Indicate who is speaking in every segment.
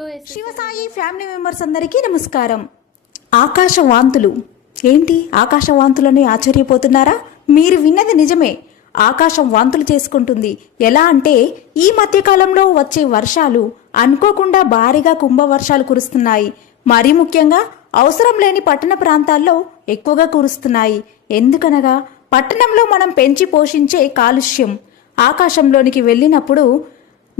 Speaker 1: Lovers అందరికీ నమస్కారం. ఆకాశవాంతులు. ఏంటి? ఆకాశవాంతులని ఆశ్చర్యపోతున్నారా? మీరు విన్నది నిజమే. ఆకాశం వాంతులు చేసుకుంటుంది. ఎలా అంటే ఈ మధ్యకాలంలో వచ్చే వర్షాలు అనుకోకుండా భారీగా కుంభవర్షాలు కురుస్తున్నాయి. మరీ ముఖ్యంగా అవసరం లేని పట్టణ ప్రాంతాల్లో ఎక్కువగా కురుస్తున్నాయి. ఎందుకనగా పట్టణంలో మనం పెంచి పోషించే కాలుష్యం. ఆకాశంలోనికి వెళ్ళినప్పుడు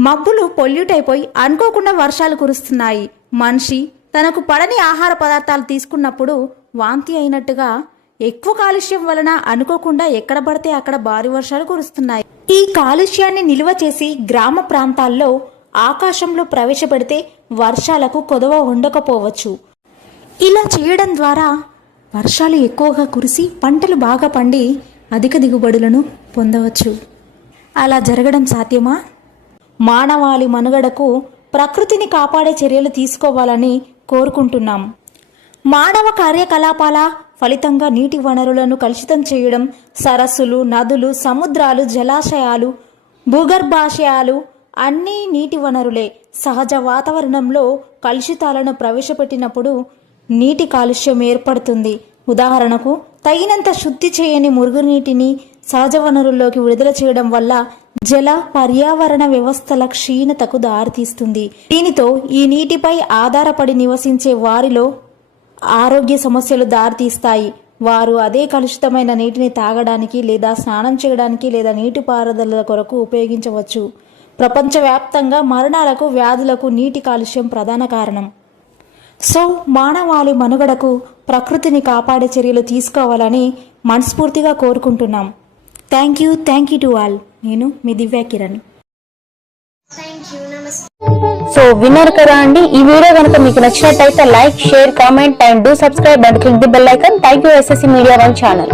Speaker 1: మబ్బులు పొల్యూట్ అయిపోయి అనుకోకుండా వర్షాలు కురుస్తున్నాయి. మనిషి తనకు పడని ఆహార పదార్థాలు తీసుకున్నప్పుడు వాంతి అయినట్టుగా ఎక్కువ కాలుష్యం వలన అనుకోకుండా ఎక్కడ పడితే అక్కడ భారీ వర్షాలు కురుస్తున్నాయి. ఈ కాలుష్యాన్ని నిల్వ చేసి గ్రామ ప్రాంతాల్లో ఆకాశంలో ప్రవేశపెడితే వర్షాలకు కొదవ ఉండకపోవచ్చు. ఇలా చేయడం ద్వారా వర్షాలు ఎక్కువగా కురిసి పంటలు బాగా పండి అధిక దిగుబడులను పొందవచ్చు. అలా జరగడం సాధ్యమా? మానవాళి మనుగడకు ప్రకృతిని కాపాడే చర్యలు తీసుకోవాలని కోరుకుంటున్నాం. మానవ కార్యకలాపాల ఫలితంగా నీటి వనరులను కలుషితం చేయడం సరస్సులు నదులు సముద్రాలు జలాశయాలు భూగర్భాశయాలు అన్నీ నీటి వనరులే. సహజ వాతావరణంలో కలుషితాలను ప్రవేశపెట్టినప్పుడు నీటి కాలుష్యం ఏర్పడుతుంది. ఉదాహరణకు తగినంత శుద్ధి చేయని మురుగునీటిని సహజ వనరుల్లోకి విడుదల చేయడం వల్ల జల పర్యావరణ వ్యవస్థల క్షీణతకు దారితీస్తుంది. దీనితో ఈ నీటిపై ఆధారపడి నివసించే వారిలో ఆరోగ్య సమస్యలు దారితీస్తాయి. వారు అదే కలుషితమైన నీటిని తాగడానికి లేదా స్నానం చేయడానికి లేదా నీటిపారుదల కొరకు ఉపయోగించవచ్చు. ప్రపంచవ్యాప్తంగా మరణాలకు వ్యాధులకు నీటి కాలుష్యం ప్రధాన కారణం. సో మానవాళి మనుగడకు ప్రకృతిని కాపాడే చర్యలు తీసుకోవాలని మనస్ఫూర్తిగా కోరుకుంటున్నాం. Thank you thank you to all. నేను మీ దివ్యా కిరణ్.
Speaker 2: సో విన్నారు కదా అండి ఈ వీడియో కనుక మీకు నచ్చినట్టయితే like share comment and do subscribe and click the bell icon. Thank you SSC media one channel.